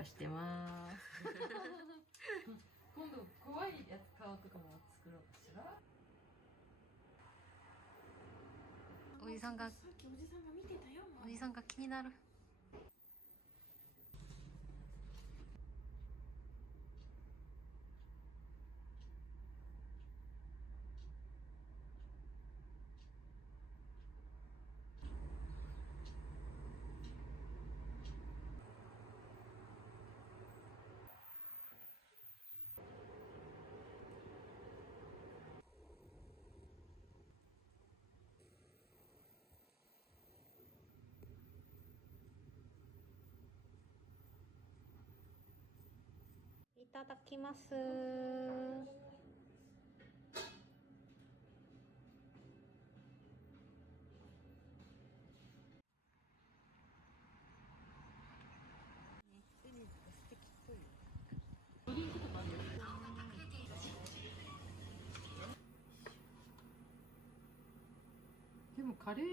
ニコニコしてます。今度怖いやつ顔とかも作ろうかしら？おじさんがさっきおじさんが見てたよおじさんが気になるただきます。ドリンクとかあるよでもカレー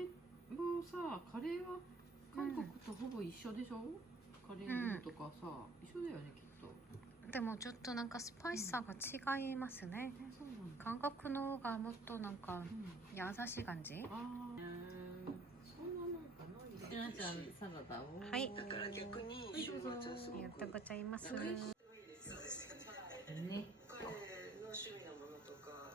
もさカレーは韓国とほぼ一緒でしょ、カレーとかさ、一緒だよねきっとでもちょっとなんかスパイスさが違いますね、あそうなんだ、韓国のがもっとなんかうん、優しい感じ？はい。だから逆にはすごくありがとうございますね。ね彼の趣味のものとか